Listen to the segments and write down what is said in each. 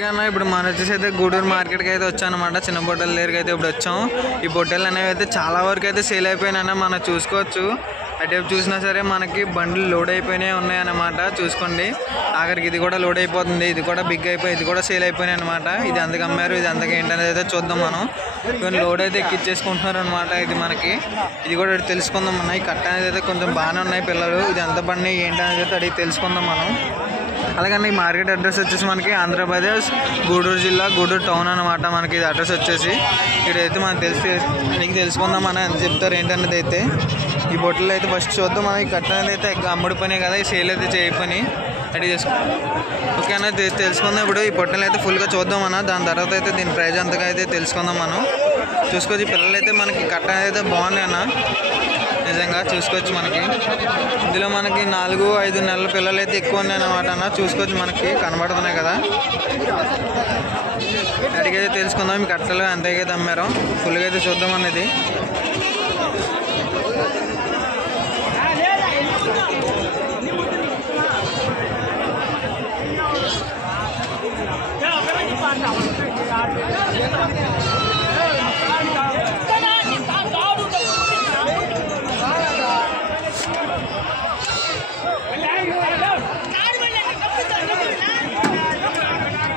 ఓకేనా ఇప్పుడు మనం వచ్చేసి అయితే గూడూరు మార్కెట్కి అయితే వచ్చాం అనమాట. చిన్న బొట్టల దగ్గరికి అయితే ఇప్పుడు వచ్చాం. ఈ బొట్టలు అనేవి అయితే చాలా వరకు అయితే సేల్ అయిపోయినాయి మనం చూసుకోవచ్చు. అటువైపు చూసినా సరే మనకి బండ్లు లోడ్ అయిపోయినాయి ఉన్నాయన్నమాట. చూసుకోండి ఆఖరికి ఇది కూడా లోడ్ అయిపోతుంది. ఇది కూడా బిగ్ అయిపోయి ఇది కూడా సేల్ అయిపోయినాయి అనమాట. ఇది ఎంతకు అమ్మారు ఇది ఎంతకు ఏంటనేది అయితే చూద్దాం మనం. ఇవన్నీ లోడ్ అయితే ఎక్కిచ్చేసుకుంటున్నారు అనమాట. ఇది మనకి ఇది కూడా తెలుసుకుందాం మనం. ఈ కట్ట అనేది అయితే కొంచెం బాగానే ఉన్నాయి పిల్లలు. ఇది ఎంత బండి ఏంటనేది అయితే అడిగి తెలుసుకుందాం మనం. అలాగే ఈ మార్కెట్ అడ్రస్ వచ్చేసి మనకి ఆంధ్రప్రదేశ్ గూడూరు జిల్లా గూడూరు టౌన్ అనమాట. మనకి ఇది అడ్రస్ వచ్చేసి ఇక్కడైతే మనకు నీకు తెలుసుకుందాం మనం ఎంత చెప్తారు ఏంటనేది అయితే. ఈ బొట్టలు అయితే ఫస్ట్ చూద్దాం మనం. ఈ కట్ట అనేది అయితే అమ్ముడిపోయినాయి కదా, ఈ సేల్ అయితే చేయపని రెడీ చేసుకుంటాం. ఓకేనా తెలుసుకుందాం. ఇప్పుడు ఈ బొట్టలు అయితే ఫుల్గా చూద్దాం మనం. దాని తర్వాత అయితే దీని ప్రైజ్ అంతగా అయితే తెలుసుకుందాం మనం. చూసుకోవచ్చు పిల్లలు అయితే మనకి కట్ట అయితే బాగున్నాయి అన్న, నిజంగా చూసుకోవచ్చు. మనకి ఇందులో మనకి 4-5 నెలల పిల్లలు అయితే ఎక్కువ ఉన్నాయి అన్నమాట అన్న. చూసుకోవచ్చు మనకి కనబడుతున్నాయి కదా. అడిగైతే తెలుసుకుందాం మీ కట్టలు ఎంతకైతే అమ్మారో ఫుల్గా అయితే చూద్దాం అనేది.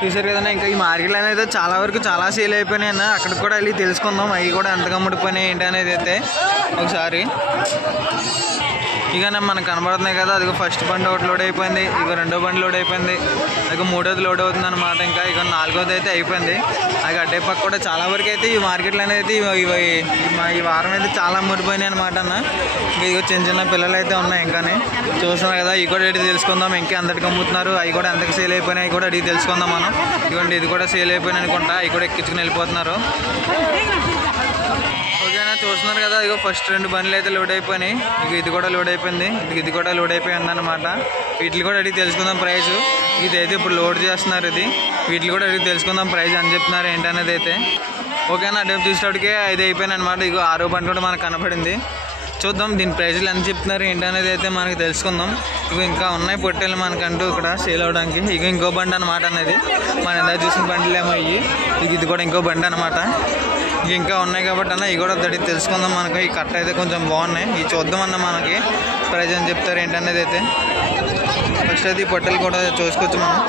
చూసారు కదన్నా, ఇంకా ఈ మార్కెట్లో అనేది చాలా వరకు చాలా సేల్ అయిపోయినాయి అన్న. అక్కడికి కూడా వెళ్ళి తెలుసుకుందాం అవి కూడా ఎంత కమ్ముడిపోయినాయి ఏంటి అనేది అయితే ఒకసారి. ఇక మనకు కనబడుతున్నాయి కదా, అదిగో ఫస్ట్ బండి ఒకటి లోడ్ అయిపోయింది, ఇక రెండో బండి లోడ్ అయిపోయింది, ఇక మూడోది లోడ్ అవుతుంది అనమాట. ఇంకా ఇక నాలుగోది అయితే అయిపోయింది. అది అడ్డే పక్క కూడా చాలా వరకు అయితే ఈ మార్కెట్లో అనేది ఈ వారం అయితే చాలా అమ్ముడిపోయినాయి అనమాట అన్న. ఇంకా ఇక చిన్న చిన్న పిల్లలు అయితే ఉన్నాయి. ఇంకానే చూస్తున్నారు కదా, ఇవి కూడా అడిగి తెలుసుకుందాం. ఇంకా ఎంతటికి అమ్ముతున్నారు, అవి కూడా ఎంతకు సేల్ అయిపోయినాయి అవి కూడా అడిగి తెలుసుకుందాం మనం. ఇవ్వండి ఇది కూడా సేల్ అయిపోయినాయి అనుకుంటా, అవి కూడా ఎక్కించుకుని వెళ్ళిపోతున్నారు. ఓకేనా చూస్తున్నారు కదా, ఇగో ఫస్ట్ 2 బండ్లు అయితే లోడ్ అయిపోయినాయి. ఇక ఇది కూడా లోడ్ అయిపోయింది, ఇది కూడా లోడ్ అయిపోయింది అనమాట. వీటిని కూడా అడిగి తెలుసుకుందాం ప్రైస్. ఇదైతే ఇప్పుడు లోడ్ చేస్తున్నారు. వీటిని కూడా అడిగి తెలుసుకుందాం ప్రైస్ అని చెప్తున్నారు ఏంటనేది అయితే. ఓకేనా అటు చూసేటప్పటికే 5 అయిపోయినాయి అనమాట. ఇగో 6వ బండి కూడా మనకు కనపడింది. చూద్దాం దీని ప్రైజ్లు ఎంత చెప్తున్నారు ఏంటనేది అయితే మనకి తెలుసుకుందాం. ఇక ఇంకా ఉన్నాయి పొట్టేలు మనకంటూ ఇక్కడ సేల్ అవడానికి. ఇక ఇంకో బండి అనమాట అనేది, మనం ఎంత చూసిన బండిలు ఏమో ఇవి. ఇది కూడా ఇంకో బండి అనమాట. ఇంకా ఉన్నాయి కాబట్టి అన్న ఇవి కూడా అడిగి తెలుసుకుందాం. మనకు ఈ కట్ట అయితే కొంచెం బాగున్నాయి, ఇవి చూద్దాం అన్న మనకి ప్రైజ్ అని చెప్తారు ఏంటనేది అయితే. ఫస్ట్ అయితే ఈ పొట్టలు కూడా చూసుకోవచ్చు మనం.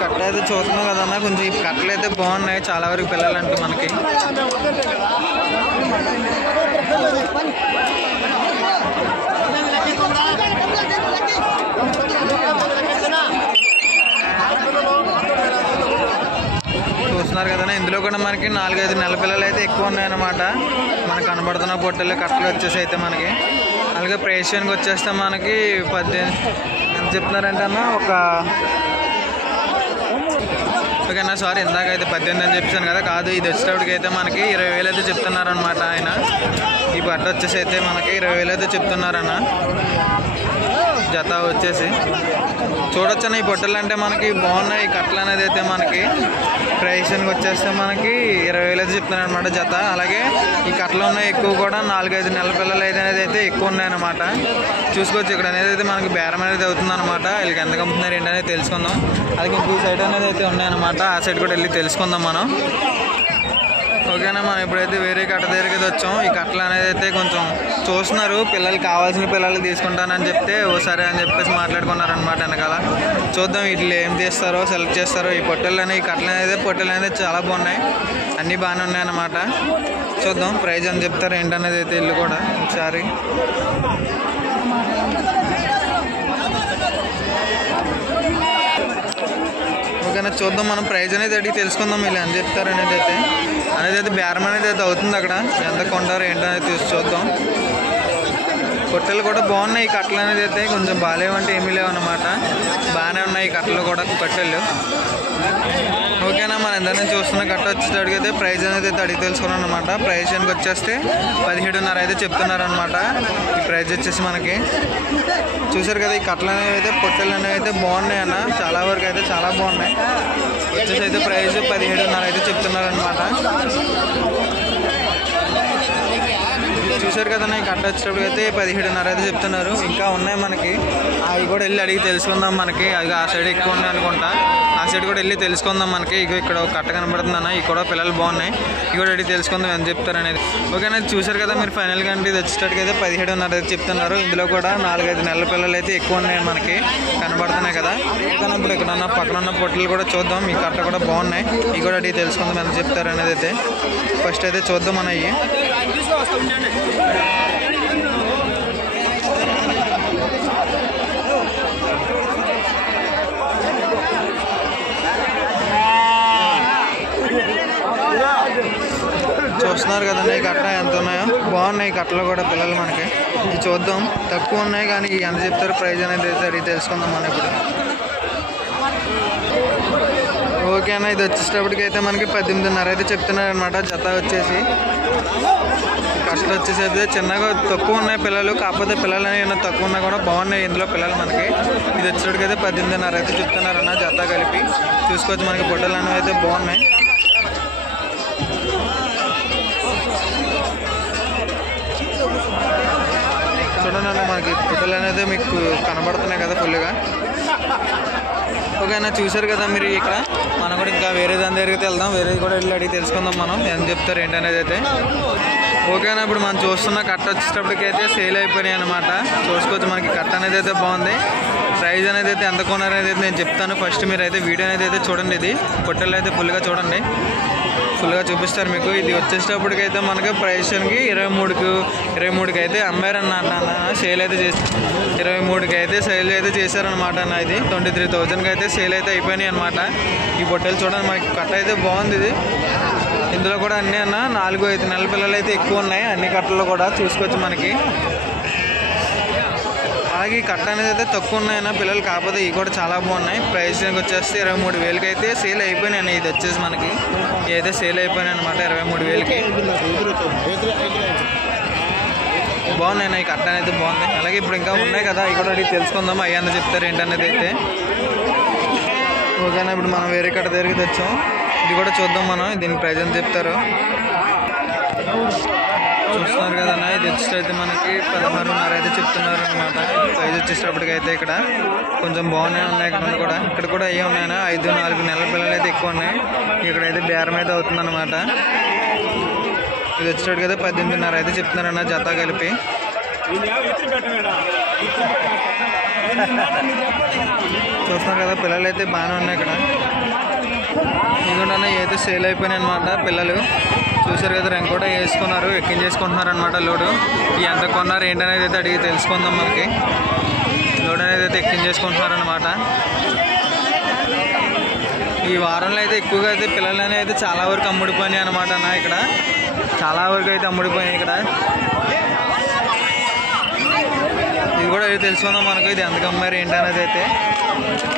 కట్ట అయితే చూస్తున్నాం కదన్నా, కొంచెం ఈ కట్టలు అయితే బాగున్నాయి చాలా వరకు పిల్లలు అంటూ మనకి. చూస్తున్నారు కదా, ఇందులో కూడా మనకి 4-5 నెలల పిల్లలు అయితే ఎక్కువ ఉన్నాయన్నమాట. మనకు కనబడుతున్న పొట్టలు కట్టలు వచ్చేసి అయితే మనకి. అలాగే ప్రైస్కి వచ్చేస్తే మనకి 18 ఎంత చెప్తున్నారంటే అన్న ఓకేనా సారీ ఇందాక అయితే 18 అని చెప్పాను కదా, కాదు ఇది వచ్చేటప్పటికి అయితే మనకి 20,000 అయితే చెప్తున్నారనమాట ఆయన. ఈ బట్ట వచ్చేసి అయితే మనకి 20,000 అయితే చెప్తున్నారన్న జత వచ్చేసి. చూడొచ్చన్న ఈ బొట్టలు అంటే మనకి బాగున్నాయి. ఈ కట్టలు అనేది అయితే మనకి ప్రైస్కి వచ్చేస్తే మనకి 20,000 అయితే చెప్తున్నారు అనమాట జత. అలాగే ఈ కట్టలు ఉన్నాయి ఎక్కువ కూడా 4-5 నెలల పిల్లలు అయితే ఎక్కువ ఉన్నాయన్నమాట. చూసుకోవచ్చు ఇక్కడ అనేది అయితే మనకి బేరం అనేది అవుతుంది అనమాట. వీళ్ళకి ఎంత కంపుతున్నారు ఏంటనేది తెలుసుకుందాం. అది ఇంకో సైడ్ అనేది అయితే ఉన్నాయన్నమాట, ఆ సైడ్ కూడా వెళ్ళి తెలుసుకుందాం మనం. ఓకేనా మనం ఇప్పుడైతే వేరే కట్ట దగ్గరికి అయితే వచ్చాం. ఈ కట్టలు అనేది అయితే కొంచెం చూస్తున్నారు, పిల్లలు కావాల్సిన పిల్లలు తీసుకుంటానని చెప్తే ఓసారి అని చెప్పేసి మాట్లాడుకున్నారనమాట వెనకాల. చూద్దాం వీటిలో ఏం తీస్తారో సెలెక్ట్ చేస్తారో. ఈ పొట్టలు అనేవి ఈ కట్టలు అనేది చాలా బాగున్నాయి, అన్నీ బాగానే ఉన్నాయన్నమాట. చూద్దాం ప్రైజ్ అని చెప్తారు ఏంటనేది అయితే ఇల్లు కూడా ఒకసారి. ఓకేనా చూద్దాం మనం ప్రైజ్ అనేది అడిగి తెలుసుకుందాం వీళ్ళు ఎంత చెప్తారు అనేది అయితే బేరం అనేది అయితే అవుతుంది. అక్కడ ఎంత కొంటారు ఏంటనేది చూద్దాం. పొట్టెలు కూడా బాగున్నాయి. ఈ కట్టలు అనేది అయితే కొంచెం బాగాలేవంటే ఏమీ లేవు అన్నమాట, బాగానే ఉన్నాయి ఈ కట్టలు కూడా కట్టెలు. ఓకేనా, మన ఎంత నుంచి చూస్తున్న కట్ట వచ్చేటడికి అయితే ప్రైస్ అనేది అయితే అడిగి తెలుసుకున్నాం అనమాట. ప్రైస్ కనుక వచ్చేస్తే 17.5 అయితే చెప్తున్నారు అనమాట. ఈ ప్రైస్ వచ్చేసి మనకి చూసారు కదా. ఈ కట్టలు అనేవి అయితే పొట్టెలు అనేవి అయితే బాగున్నాయి అన్న, చాలా వరకు అయితే చాలా బాగున్నాయి. వచ్చేసి అయితే ప్రైస్ 17.5 అయితే చెప్తున్నారు అనమాట. చూసారు కదా, ఈ కట్ట వచ్చేటప్పుడు అయితే 17.5 అయితే చెప్తున్నారు. ఇంకా ఉన్నాయి మనకి, అవి కూడా వెళ్ళి అడిగి తెలుసుకుందాం. మనకి అవి ఆ సైడ్ ఎక్కువ ఉన్నాయి అనుకుంటా, ఆ సైడ్ కూడా వెళ్ళి తెలుసుకుందాం. మనకి ఇక ఇక్కడ ఒక కట్ట కనబడుతుంది అన్న, ఇవి కూడా పిల్లలు బాగున్నాయి, ఇవి కూడా అడిగి తెలుసుకుందాం ఎంత చెప్తారు అనేది. ఓకేనా, చూసారు కదా మీరు ఫైనల్గా అంటే ఇది వచ్చేటట్టుగా అయితే 17.5 అయితే చెప్తున్నారు. ఇందులో కూడా 4-5 నెలల పిల్లలు అయితే ఎక్కువ ఉన్నాయి మనకి కనబడుతున్నాయి కదా. ఓకేనా, ఇప్పుడు ఇక్కడ ఉన్న పక్కన ఉన్న పొట్టలు కూడా చూద్దాం. ఈ కట్ట కూడా బాగున్నాయి, ఇవి కూడా అడిగి తెలుసుకుందాం ఎంత చెప్తారు అనేది అయితే. ఫస్ట్ అయితే చూద్దాం అన్న. ఇవి చూస్తున్నారు కదండి, ఈ కట్ట ఎంత ఉన్నాయో బాగున్నాయి. ఈ కట్టలో కూడా పిల్లలు మనకి ఇది చూద్దాం. తక్కువ ఉన్నాయి కానీ ఎంత చెప్తారు ప్రైజ్ అనేది అడిగి తెలుసుకుందాం మనం ఇప్పుడు. ఓకేనా, ఇది వచ్చేటప్పటికి అయితే మనకి 18.5 అయితే చెప్తున్నారు అనమాట. జత వచ్చేసి కష్టం వచ్చేసి అయితే చిన్నగా తక్కువ ఉన్నాయి పిల్లలు, కాకపోతే పిల్లలు అనేవి తక్కువ ఉన్నా కూడా బాగున్నాయి ఇందులో పిల్లలు మనకి. ఇది వచ్చేటప్పటికి అయితే 18.5 అయితే చెప్తున్నారన్న జత కలిపి. చూసుకోవచ్చు మనకి పొట్టలు అనేవి అయితే బాగున్నాయి. చూడండి అన్న, మనకి పొట్టలు అనేది మీకు కనబడుతున్నాయి కదా ఫుల్గా. ఓకేనా, చూసారు కదా మీరు. ఇక్కడ మనం కూడా ఇంకా వేరే దాని దగ్గరికి వెళ్దాం, వేరేది కూడా వెళ్ళి అడిగి తెలుసుకుందాం మనం ఎంత చెప్తారు ఏంటనేది అయితే. ఓకేనా, ఇప్పుడు మనం చూస్తున్న కట్ట వచ్చేటప్పటికి అయితే సేల్ అయిపోయినాయి అనమాట. చూసుకోవచ్చు మనకి కట్ట అనేది అయితే బాగుంది. ప్రైజ్ అనేది అయితే ఎంత కొన్నారనేది అయితే నేను చెప్తాను. ఫస్ట్ మీరు అయితే వీడియో అనేది అయితే చూడండి. ఇది పొట్టలు అయితే ఫుల్గా చూడండి, ఫుల్గా చూపిస్తారు మీకు. ఇది వచ్చేటప్పటికైతే మనకి ప్రైస్కి 23కి అయితే అమ్మారన్న సేల్ అయితే చేసి 23కి అయితే సేల్ అయితే చేశారనమాట అన్న. ఇది 23,000కి అయితే సేల్ అయితే అయిపోయినాయి అనమాట. ఈ పొట్టలు చూడండి మనకి కట్ట అయితే బాగుంది. ఇది ఇందులో కూడా అన్నీ అన్న 4-5 నెలల పిల్లలు అయితే ఎక్కువ ఉన్నాయి అన్ని కట్టల్లో కూడా. చూసుకోవచ్చు మనకి. అలాగే ఈ కట్ట అనేది అయితే తక్కువ ఉన్నాయన్న పిల్లలు, కాకపోతే ఇవి కూడా చాలా బాగున్నాయి. ప్రైస్ వచ్చేసి 23,000కి అయితే సేల్ అయిపోయినాయి అన్న. ఇది వచ్చేసి మనకి ఇదైతే సేల్ అయిపోయినాయి అనమాట 23,000కి. బాగున్నాయి ఈ కట్ట అనేది బాగుంది. అలాగే ఇప్పుడు ఇంకా ఉన్నాయి కదా, అవి కూడా అడిగి తెలుసుకుందాం అయ్యన్న చెప్తారు ఏంటనేది అయితే. ఓకేనా, ఇప్పుడు మనం వేరే కట్ట దగ్గరికి తెచ్చాం. ఇది కూడా చూద్దాం మనం, దీనికి ప్రైజ్ ఎంత చెప్తారు. చూస్తున్నారు కదన్న, ఇది వచ్చేటైతే మనకి 16.5 అయితే చెప్తున్నారు అనమాట. ప్రైజ్ వచ్చేటప్పటికైతే ఇక్కడ కొంచెం బాగున్నాయి ఉన్నాయి. ఇక్కడ కూడా అయ్యే ఉన్నాయన్నా. 5-4 నెలల పిల్లలు అయితే ఎక్కువ ఉన్నాయి. ఇక్కడైతే బేరం అయితే అవుతుంది అనమాట. ఇది వచ్చేటప్పటికైతే 18.5 అయితే చెప్తున్నారన్న జత కలిపి. చూస్తున్నారు కదా పిల్లలు అయితే బాగానే ఉన్నాయి ఇక్కడ. ఇదిగోండి అయితే సేల్ అయిపోయినాయి అనమాట పిల్లలు. చూసారు కదా, రంగు కూడా వేసుకున్నారు, ఎక్కించేసుకుంటున్నారు అనమాట లోడు. ఎంత కొన్నారు ఏంటనేది అయితే అడిగి తెలుసుకుందాం. మనకి లోడ్ అనేది అయితే ఎక్కించేసుకుంటున్నారు అనమాట. ఈ వారంలో అయితే ఎక్కువగా అయితే పిల్లలు అనేవి అయితే చాలా వరకు అమ్ముడిపోయినాయి అనమాట అన్న. ఇక్కడ చాలా వరకు అయితే అమ్ముడిపోయినాయి ఇక్కడ. ఇది కూడా అయితే తెలుసుకుందాం మనకు, ఇది ఎందుకు అమ్మారు ఏంటనేది అయితే.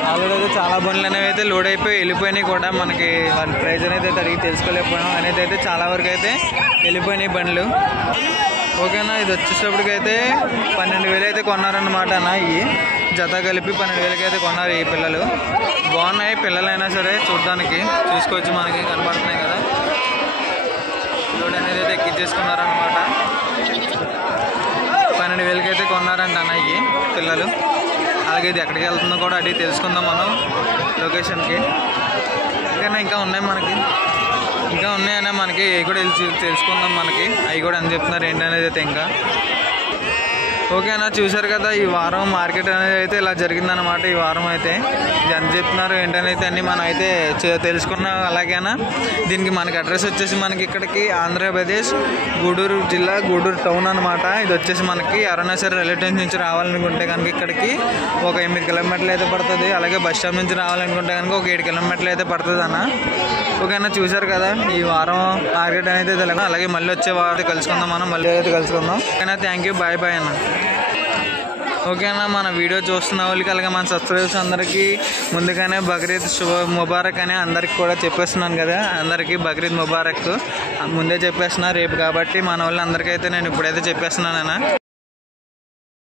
ఆల్రెడీ అయితే చాలా బండ్లు అనేవి అయితే లోడ్ అయిపోయి వెళ్ళిపోయినాయి కూడా. మనకి వాళ్ళ ప్రైజ్ అనేది అయితే అడిగి తెలుసుకోలేకపోయాం అనేది అయితే చాలా వరకు అయితే వెళ్ళిపోయినాయి బండ్లు. ఓకేనా, ఇది వచ్చేటప్పటికైతే 12,000 అయితే కొన్నారన్నమాట అన్న. ఈ జత కలిపి 12,000కి అయితే కొన్నారు ఈ పిల్లలు. బాగున్నాయి పిల్లలైనా సరే చూడడానికి. చూసుకోవచ్చు మనకి కనబడుతున్నాయి కదా. లోడ్ అనేది అయితే ఎక్కించేసుకున్నారనమాట. 12,000కి అయితే కొన్నారంట అన్న ఈ పిల్లలు. అలాగే ఇది ఎక్కడికి వెళ్తుందో కూడా అడిగి తెలుసుకుందాం మనం లొకేషన్కి. ఇంకా ఉన్నాయి మనకి, ఇంకా ఉన్నాయన్నా మనకి. అవి కూడా తెలుసుకుందాం మనకి, అవి కూడా ఎంత చెప్తున్నారు ఏంటనేది అయితే. ఇంకా ఓకేనా, చూసారు కదా ఈ వారం మార్కెట్ అనేది అయితే ఇలా జరిగిందనమాట. ఈ వారం అయితే ఇది ఎంత చెప్తున్నారు ఏంటనైతే అన్నీ మనం అయితే తెలుసుకున్నాం. అలాగేనా, దీనికి మనకి అడ్రస్ వచ్చేసి మనకి ఇక్కడికి ఆంధ్రప్రదేశ్ గూడూరు జిల్లా గూడూరు టౌన్ అనమాట. ఇది వచ్చేసి మనకి ఎవరైనా సరే రిలేటివ్స్ నుంచి రావాలనుకుంటే కనుక ఇక్కడికి ఒక 8 కిలోమీటర్లు అయితే పడుతుంది. అలాగే బస్ స్టాండ్ నుంచి రావాలనుకుంటే కనుక ఒక 7 కిలోమీటర్లు అయితే పడుతుంది అన్న. ఓకేనా, చూసారు కదా ఈ వారం మార్కెట్ అనేది తెలియదు. అలాగే మళ్ళీ వచ్చే వారం కలుసుకుందాం మనం, మళ్ళీ అయితే కలుసుకుందాం. ఓకేనా, థ్యాంక్ యూ, బాయ్ బాయ్ అన్న. ఓకేనా, మన వీడియో చూస్తున్న వాళ్ళకి అలాగే మన సబ్స్క్రైబర్స్ అందరికీ ముందుగానే బక్రీద్ శుభ ముబారక్ అని అందరికి కూడా చెప్పేస్తున్నాను కదా. అందరికీ బక్రీద్ ముబారక్ ముందే చెప్పేస్తున్నా రేపు కాబట్టి మన వాళ్ళందరికీ అయితే నేను ఇప్పుడైతే చెప్పేస్తున్నాను.